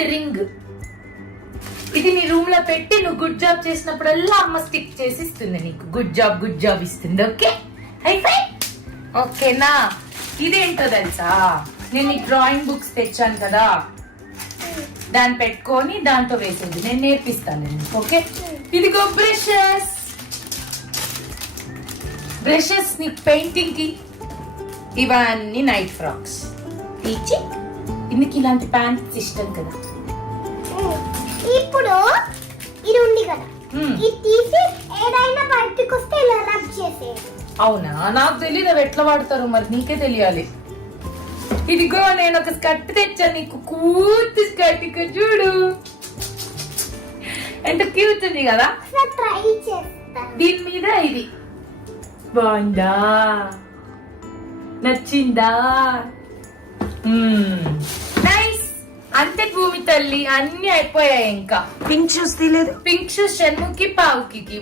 అది రింగ్. ఇది నీ రూమ్ లో పెట్టి నువ్వు గుడ్ జాబ్ చేసినప్పుడల్లా అమ్మ స్టిక్ చేసి ఇస్తుంది నీకు. గుడ్ జాబ్ ఇస్తుంది. Okay high five. ఓకేనా? ఇదేంటో తెలుసా, నేను ఈ డ్రాయింగ్ బుక్స్ తెచ్చాను కదా, దాన్ని పెట్టుకొని దాంతో వేసేది. నేను నేర్పిస్తాను నీకు. ఓకే, ఇదిగో బ్రషెస్ నీకు పెయింటింగ్ కి. ఇవన్నీ నైట్ ఫ్రాక్స్. తీసి ఇందుకు ఇలాంటి ప్యాంట్స్ ఇష్టం కదా. ఇప్పుడు ఇది ఉంది కదా, ఇది తీసి ఏదైనా బయటకు వస్తే ఇలా రబ్ చేసేది. అవునా? నాకు తెలియదు అవి ఎట్లా వాడతారు, మరి నీకే తెలియాలి. ఇదిగో నేను ఒక స్కర్ట్ తెచ్చాను నీకు. కూర్చు స్కర్ట్ చూడు, ఎంత క్యూట్ ఉంది కదా. ట్రై చేస్తా. దీని మీద ఇది బాగుందా? నచ్చిందా? నైస్. అంతే భూమి తల్లి, అన్ని అయిపోయాయి. ఇంకా పింక్ షూస్ తీలేదు. Pink shoes Shanmukhi పావుకి